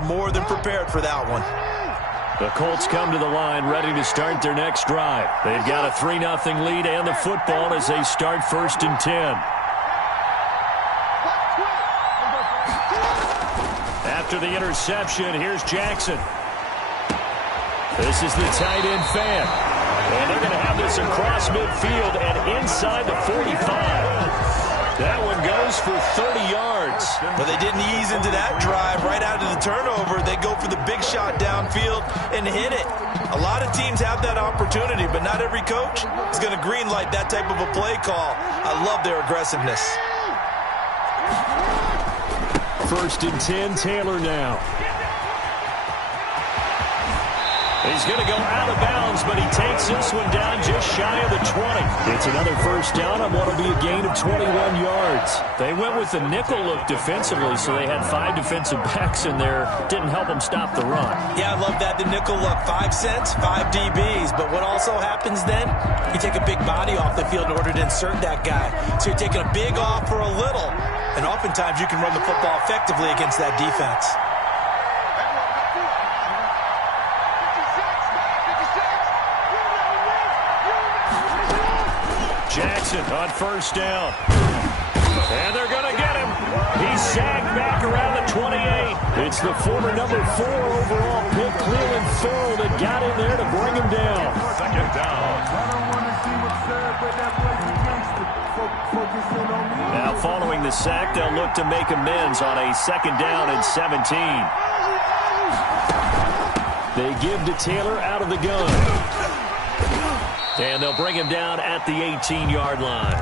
are more than prepared for that one. The Colts come to the line ready to start their next drive. They've got a 3-0 lead and the football as they start 1st and 10. After the interception, here's Jackson. This is the tight end fan. And they're going to have this across midfield and inside the 45. That one goes for 30 yards. But they didn't ease into that drive. Right out of the turnover, they go for the big shot downfield and hit it. A lot of teams have that opportunity, but not every coach is going to green light that type of a play call. I love their aggressiveness. 1st and 10, Taylor now. He's going to go out of bounds, but he takes this one down just shy of the 20. It's another 1st down on what will be a gain of 21 yards. They went with the nickel look defensively, so they had 5 defensive backs in there. Didn't help them stop the run. Yeah, I love that, the nickel look. 5 cents, 5 DBs. But what also happens then, you take a big body off the field in order to insert that guy. So you're taking a big off for a little. And oftentimes you can run the football effectively against that defense. Jackson on 1st down. And they're going to get him. He's sagged back around the 28. It's the former number 4 overall pick, Cleveland Farrell, that got in there to bring him down. 2nd down. Now following the sack, they'll look to make amends on a 2nd down and 17. They give to Taylor out of the gun. And they'll bring him down at the 18-yard line.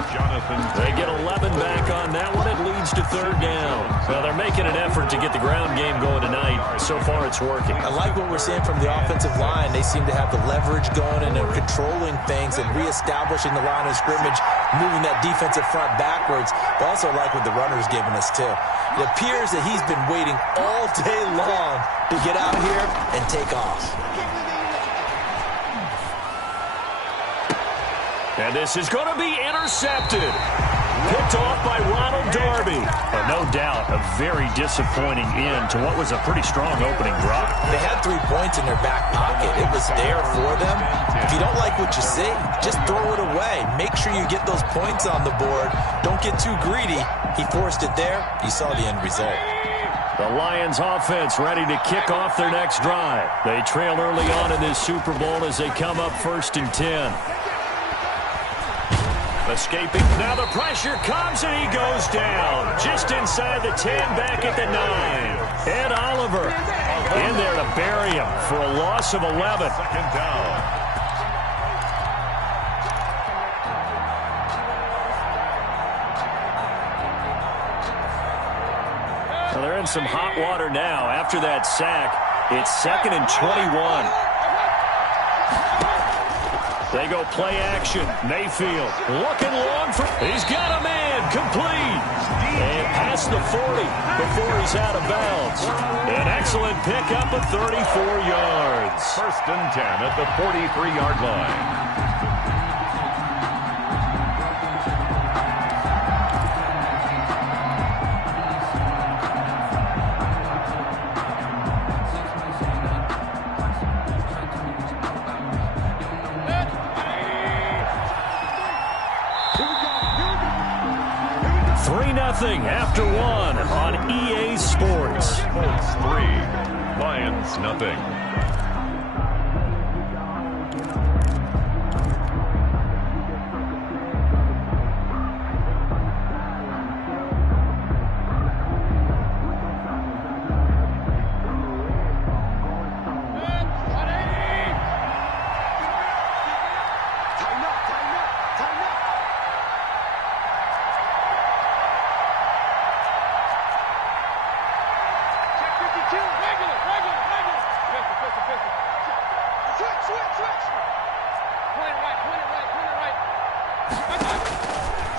They get 11 back on that one. It leads to 3rd down. Well, they're making an effort to get the ground game going tonight. So far, it's working. I like what we're seeing from the offensive line. They seem to have the leverage going and they're controlling things and reestablishing the line of scrimmage, moving that defensive front backwards. But also like what the runner's giving us, too. It appears that he's been waiting all day long to get out here and take off. And this is going to be intercepted. Picked off by Ronald Darby. But no doubt, a very disappointing end to what was a pretty strong opening drive. They had 3 points in their back pocket. It was there for them. If you don't like what you see, just throw it away. Make sure you get those points on the board. Don't get too greedy. He forced it there. You saw the end result. The Lions offense ready to kick off their next drive. They trail early on in this Super Bowl as they come up 1st and 10. Escaping. Now the pressure comes and he goes down. Just inside the 10, back at the 9. Ed Oliver in there to bury him for a loss of 11. 2nd down. Well, they're in some hot water now. After that sack, it's 2nd and 21. They go play action. Mayfield looking long for. He's got a man complete. And past the 40 before he's out of bounds. An excellent pickup of 34 yards. 1st and 10 at the 43-yard line. After 1 on EA Sports. Colts 3, Lions nothing.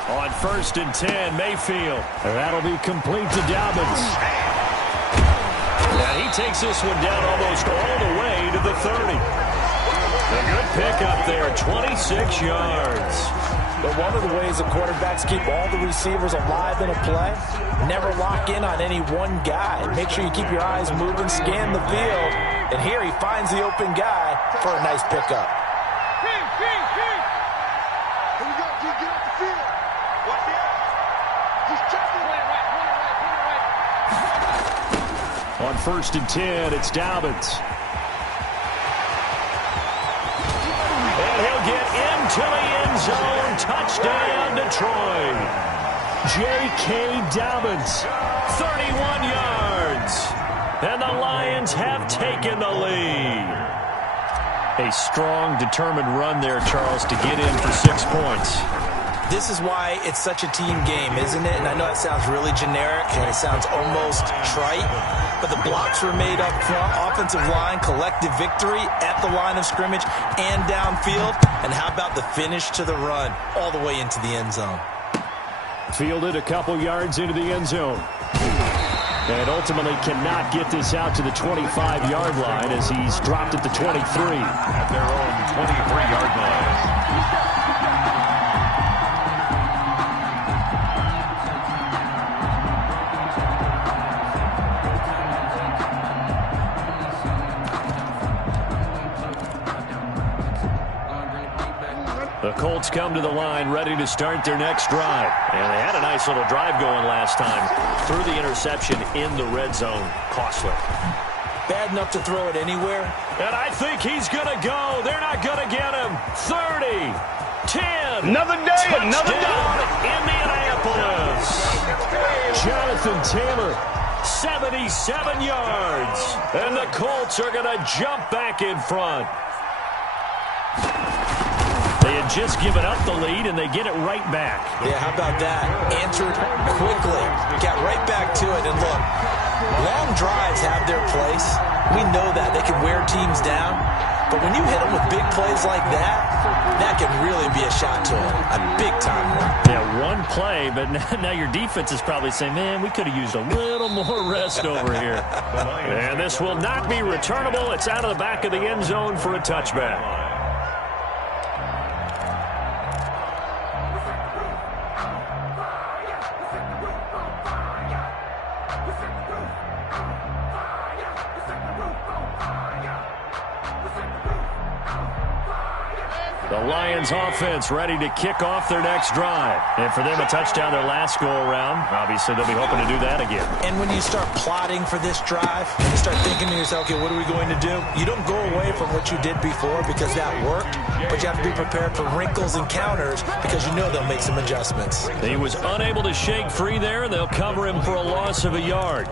On 1st and 10, Mayfield. That'll be complete to Dobbins. And he takes this one down almost all the way to the 30. A good pickup there, 26 yards. But one of the ways the quarterbacks keep all the receivers alive in a play, never lock in on any one guy. Make sure you keep your eyes moving, scan the field, and here he finds the open guy for a nice pickup. On 1st and 10, it's Dobbins. And he'll get into the end zone. Touchdown, Detroit. J.K. Dobbins, 31 yards. And the Lions have taken the lead. A strong, determined run there, Charles, to get in for 6 points. This is why it's such a team game, isn't it? And I know it sounds really generic and it sounds almost trite, but the blocks were made up front, offensive line, collective victory at the line of scrimmage and downfield. And how about the finish to the run all the way into the end zone? Fielded a couple yards into the end zone. And ultimately cannot get this out to the 25-yard line as he's dropped at the 23. At their own 23-yard line. The Colts come to the line ready to start their next drive. And they had a nice little drive going last time. Threw the interception in the red zone. Costly. Bad enough to throw it anywhere. And I think he's going to go. They're not going to get him. 30, 10. Another day, another day. Indianapolis. Jonathan Taylor, 77 yards. And the Colts are going to jump back in front. They had just given up the lead, and they get it right back. Yeah, how about that? Answered quickly. Got right back to it. And look, long drives have their place. We know that. They can wear teams down. But when you hit them with big plays like that, that can really be a shot to them. A big-time one. Yeah, one play, but now your defense is probably saying, man, we could have used a little more rest over here. And this will not be returnable. It's out of the back of the end zone for a touchback. The Lions offense ready to kick off their next drive. And for them, a touchdown their last go-around. Obviously, they'll be hoping to do that again. And when you start plotting for this drive, you start thinking to yourself, okay, what are we going to do? You don't go away from what you did before because that worked, but you have to be prepared for wrinkles and counters because you know they'll make some adjustments. He was unable to shake free there, and they'll cover him for a loss of a yard.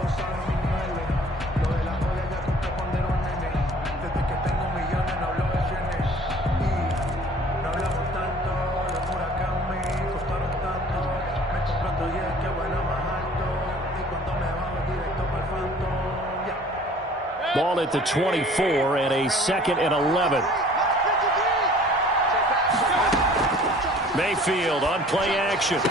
Ball at the 24 and a 2nd and 11. Mayfield on play action.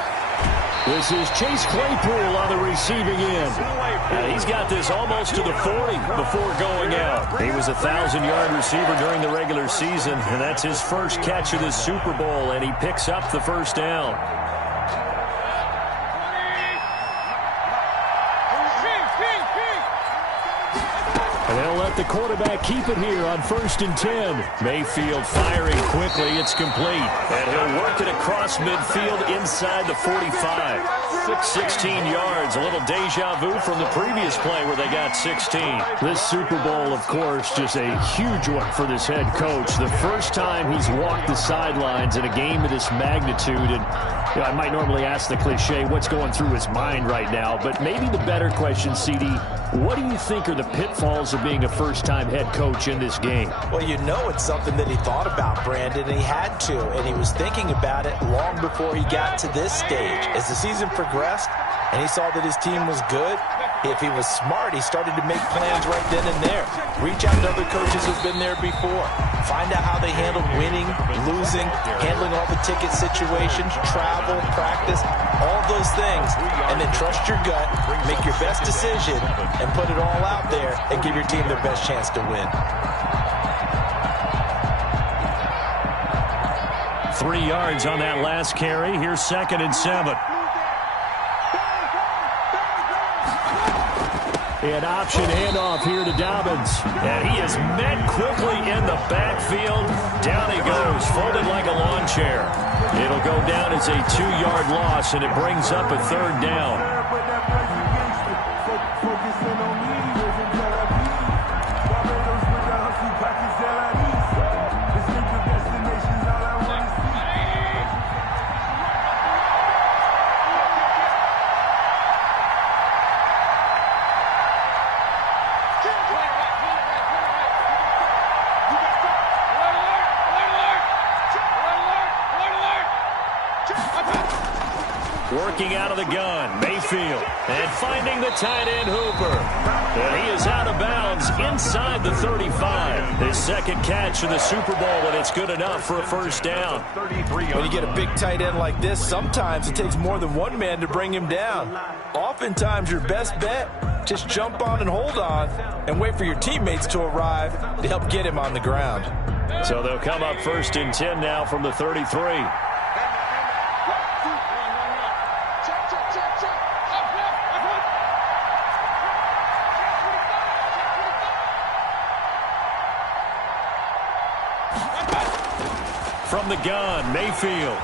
This is Chase Claypool on the receiving end. He's got this almost to the 40 before going out. He was a 1,000-yard receiver during the regular season, and that's his first catch of the Super Bowl, and he picks up the first down. And they'll let the quarterback keep it here on 1st and 10. Mayfield firing quickly. It's complete. And he'll work it across midfield inside the 45. 16 yards. A little deja vu from the previous play where they got 16. This Super Bowl, of course, just a huge one for this head coach. The first time he's walked the sidelines in a game of this magnitude. And you know, I might normally ask the cliche, what's going through his mind right now? But maybe the better question, CD, what do you think are the pitfalls of being a first-time head coach in this game? Well, you know it's something that he thought about, Brandon, and he had to, and he was thinking about it long before he got to this stage. As the season progressed and he saw that his team was good, if he was smart, he started to make plans right then and there. Reach out to other coaches who've been there before. Find out how they handled winning, losing, handling all the ticket situations, travel, practice, all those things. And then trust your gut, make your best decision, and put it all out there and give your team their best chance to win. 3 yards on that last carry. Here's 2nd and 7. An option handoff here to Dobbins. And he is met quickly in the backfield. Down he goes, folded like a lawn chair. It'll go down as a 2-yard loss, and it brings up a 3rd down. Working out of the gun, Mayfield, and finding the tight end Hooper. And he is out of bounds inside the 35. His 2nd catch in the Super Bowl, and it's good enough for a 1st down. When you get a big tight end like this, sometimes it takes more than one man to bring him down. Oftentimes, your best bet, just jump on and hold on and wait for your teammates to arrive to help get him on the ground. So they'll come up 1st and 10 now from the 33. From the gun, Mayfield.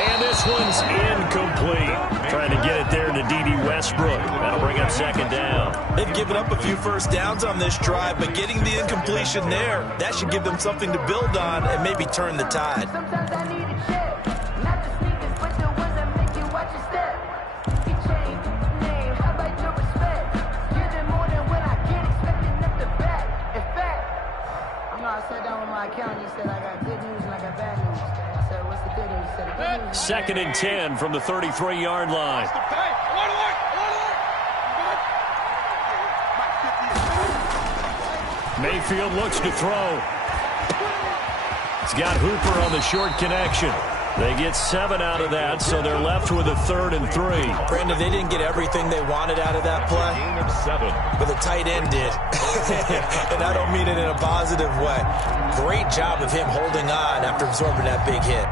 And this one's incomplete. Trying to get it there to D.D. Westbrook. That'll bring up 2nd down. They've given up a few 1st downs on this drive, but getting the incompletion there, that should give them something to build on and maybe turn the tide. Second and 10 from the 33-yard line. Mayfield looks to throw. He's got Hooper on the short connection. They get 7 out of that, so they're left with a 3rd and 3. Brandon, they didn't get everything they wanted out of that play, but the tight end did. And I don't mean it in a positive way. Great job of him holding on after absorbing that big hit.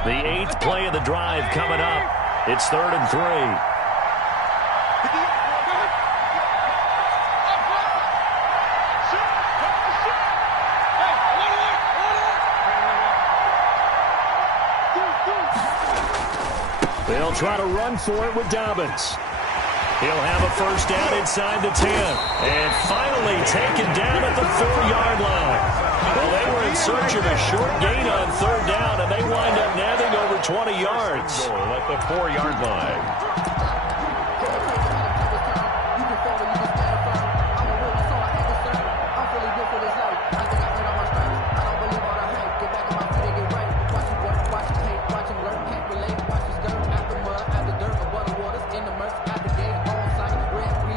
The 8th play of the drive coming up. It's 3rd and 3. They'll try to run for it with Dobbins. He'll have a 1st down inside the 10. And finally taken down at the 4-yard line. Well, they were in search of a short gain on 3rd down, and they wind up nabbing over 20 yards. At the 4-yard line.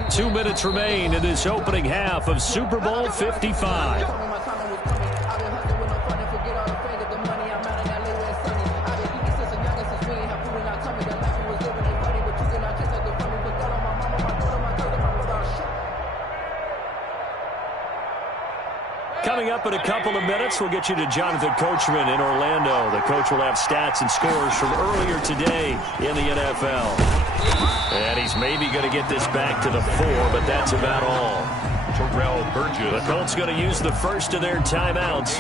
Two minutes remain in this opening half of Super Bowl 55. Coming up in a couple of minutes, we'll get you to Jonathan Coachman in Orlando. The coach will have stats and scores from earlier today in the NFL. And he's maybe going to get this back to the 4, but that's about all. Terrell Burgess. The Colts going to use the first of their timeouts.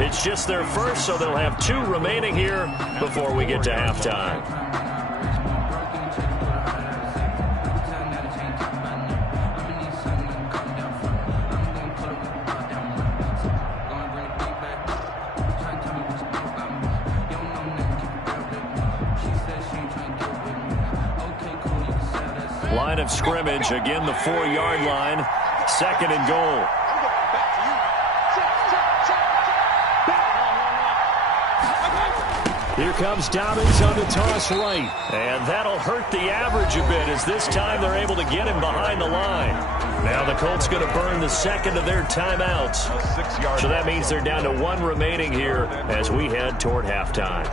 It's just their first, so they'll have 2 remaining here before we get to halftime. Line of scrimmage, again the 4-yard line, 2nd and goal. Here comes Dobbins on the toss right, and that'll hurt the average a bit as this time they're able to get him behind the line. Now the Colts going to burn the 2nd of their timeouts. So that means they're down to 1 remaining here as we head toward halftime.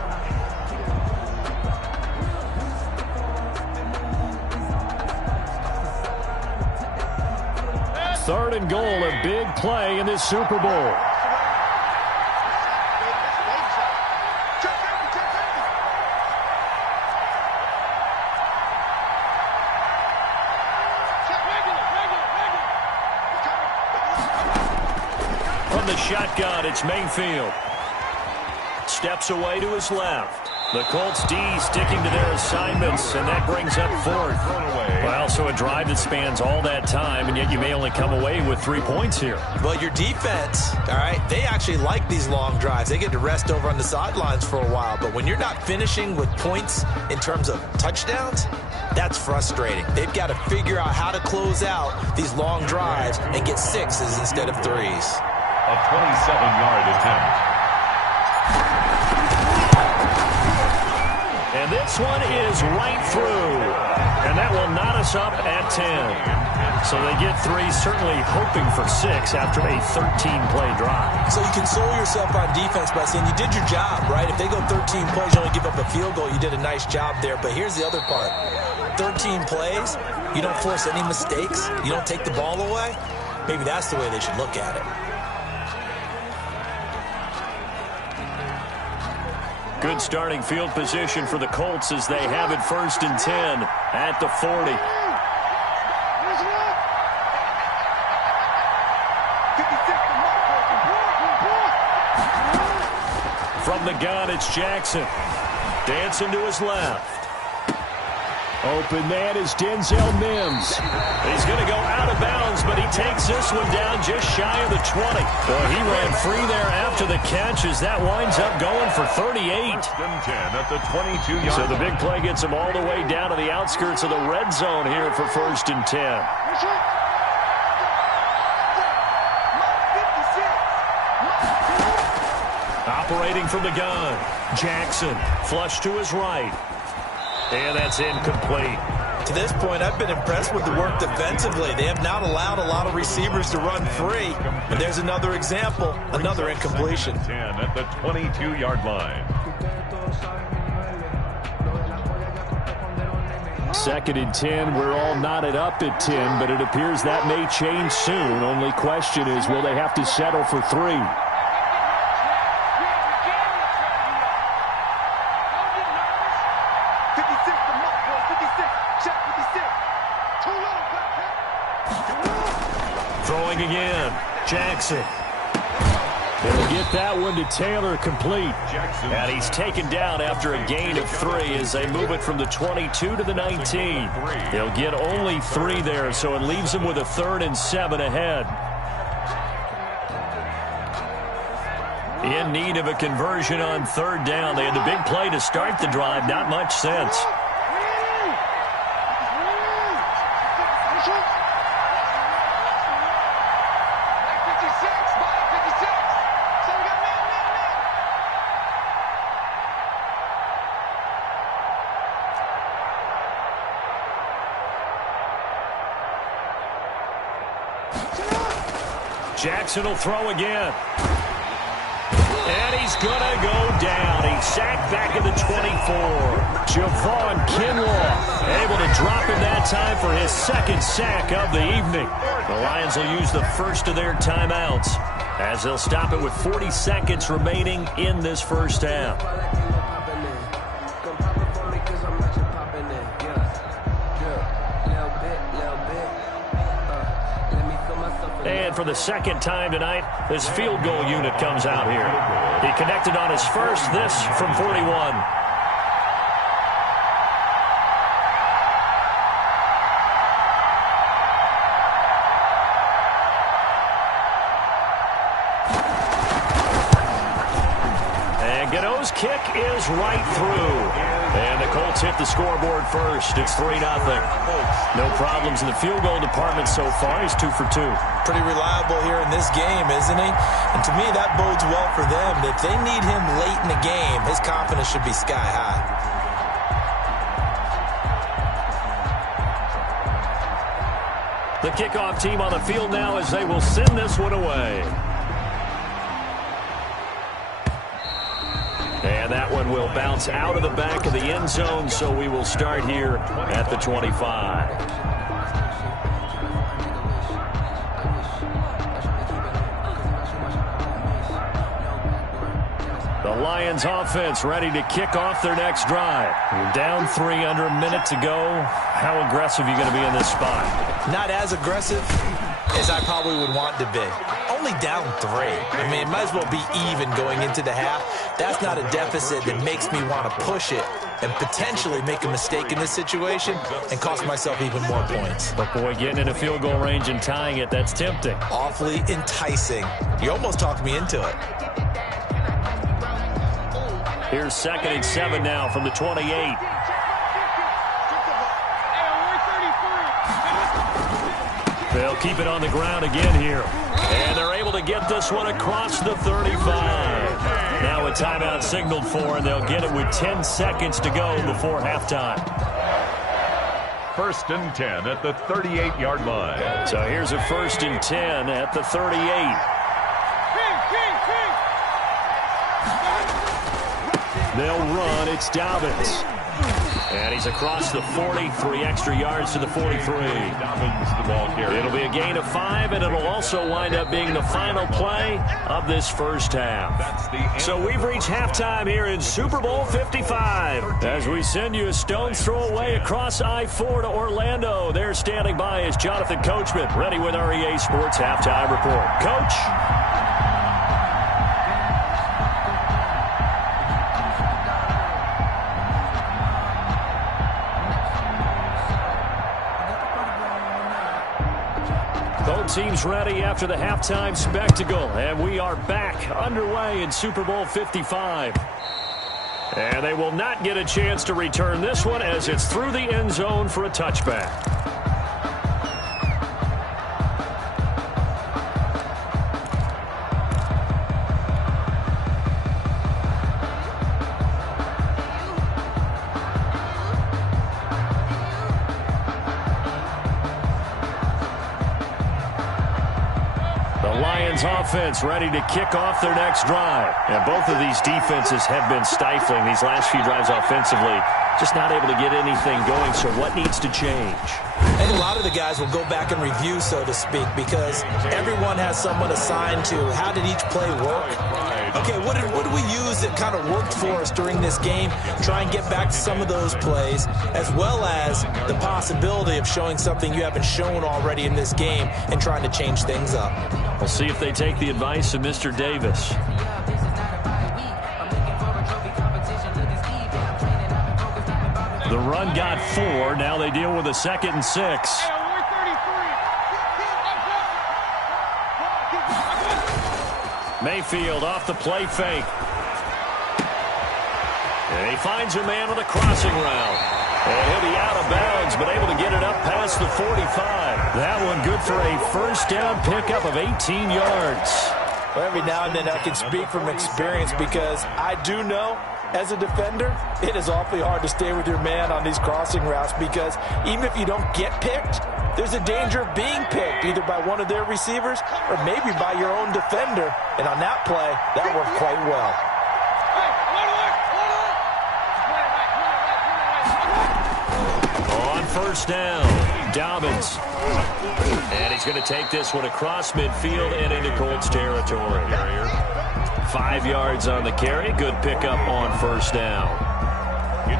3rd and goal, a big play in this Super Bowl. From the shotgun, it's Mayfield. Steps away to his left. The Colts D sticking to their assignments, and that brings up 4th. Well, so a drive that spans all that time, and yet you may only come away with 3 points here. Well, your defense, all right, they actually like these long drives. They get to rest over on the sidelines for a while, but when you're not finishing with points in terms of touchdowns, that's frustrating. They've got to figure out how to close out these long drives and get 6s instead of 3s. A 27-yard attempt. And this one is right through. And that will knot us up at 10. So they get 3, certainly hoping for 6 after a 13-play drive. So you console yourself on defense by saying you did your job, right? If they go 13 plays, you only give up a field goal, you did a nice job there. But here's the other part. 13 plays, you don't force any mistakes, you don't take the ball away. Maybe that's the way they should look at it. Good starting field position for the Colts as they have it 1st and 10 at the 40. From the gun, it's Jackson. Dancing to his left. Open man is Denzel Mims. He's going to go out of bounds, but he takes this one down just shy of the 20. Well, he ran free there after the catch as that winds up going for 38. 1st and 10 at the 22-yard. So the big play gets him all the way down to the outskirts of the red zone here for 1st and 10. Operating from the gun, Jackson, flush to his right. And that's incomplete. To this point, I've been impressed with the work defensively. They have not allowed a lot of receivers to run free. And there's another example, another incompletion. 10 at the 22-yard line. 2nd and 10, we're all knotted up at 10, but it appears that may change soon. Only question is, will they have to settle for 3? Throwing again, Jackson. He'll get that one to Taylor, complete. And he's taken down after a gain of 3 as they move it from the 22 to the 19. He'll get only 3 there, so it leaves him with a 3rd and 7 ahead. In need of a conversion on 3rd down. They had the big play to start the drive, not much sense. Jackson will throw again. And he's going to go down. He's sacked back at the 24. Javon Kinlaw able to drop him that time for his 2nd sack of the evening. The Lions will use the 1st of their timeouts as they'll stop it with 40 seconds remaining in this 1st half. And for the 2nd time tonight, this field goal unit comes out here. He connected on his 1st, this from 41. And Gano's kick is right through. And the Colts hit the scoreboard first. It's 3-0. No problems in the field goal department so far. He's 2 for 2. Pretty reliable here in this game, isn't he? And to me, that bodes well for them. If they need him late in the game, his confidence should be sky high. The kickoff team on the field now as they will send this one away. And that one will bounce out of the back of the end zone, so we will start here at the 25. Lions offense ready to kick off their next drive. You're down 3 under a minute to go. How aggressive are you going to be in this spot? Not as aggressive as I probably would want to be. Only down 3. I mean, it might as well be even going into the half. That's not a deficit that makes me want to push it and potentially make a mistake in this situation and cost myself even more points. But, boy, getting in a field goal range and tying it, that's tempting. Awfully enticing. You almost talked me into it. Here's 2nd and 7 now from the 28. They'll keep it on the ground again here. And they're able to get this one across the 35. Now a timeout signaled for, and they'll get it with 10 seconds to go before halftime. 1st and 10 at the 38-yard line. So here's a 1st and 10 at the 38. They'll run. It's Dobbins. And he's across the 40, 3 extra yards to the 43. It'll be a gain of 5, and it'll also wind up being the final play of this first half. So we've reached halftime here in Super Bowl 55. As we send you a stone's throw away across I-4 to Orlando. There standing by is Jonathan Coachman, ready with our EA Sports Halftime Report. Coach? Teams ready after the halftime spectacle, and we are back underway in Super Bowl 55. And they will not get a chance to return this one as it's through the end zone for a touchback. Offense ready to kick off their next drive. And both of these defenses have been stifling these last few drives offensively. Just not able to get anything going, so what needs to change? And a lot of the guys will go back and review, so to speak, because everyone has someone assigned to how did each play work. Okay, what did we use that kind of worked for us during this game? Try and get back to some of those plays, as well as the possibility of showing something you haven't shown already in this game and trying to change things up. We'll see if they take the advice of Mr. Davis. The run got 4. Now they deal with a 2nd and 6. Mayfield off the play fake. And he finds a man on the crossing route. And he'll be out of bounds, but able to get it up past the 45. That one good for a first down pickup of 18 yards. Well, every now and then I can speak from experience because I do know, as a defender, it is awfully hard to stay with your man on these crossing routes because even if you don't get picked, there's a danger of being picked either by one of their receivers or maybe by your own defender. And on that play, that worked quite well. On first down, Dobbins. And he's going to take this one across midfield and into Colts territory. 5 yards on the carry. Good pickup on first down.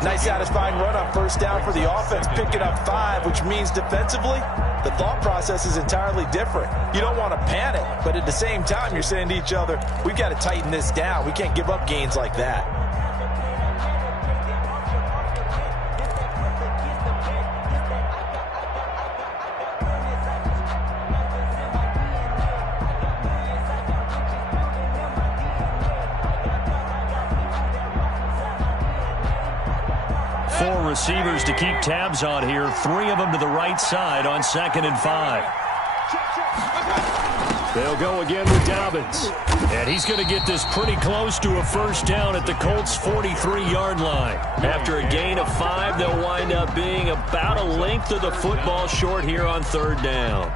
Nice satisfying run on first down for the offense, picking up 5, which means defensively, the thought process is entirely different. You don't want to panic, but at the same time, you're saying to each other, we've got to tighten this down. We can't give up gains like that. Receivers to keep tabs on here. 3 of them to the right side on 2nd and 5. They'll go again with Dobbins. And he's going to get this pretty close to a first down at the Colts' 43-yard line. After a gain of 5, they'll wind up being about a length of the football short here on 3rd down.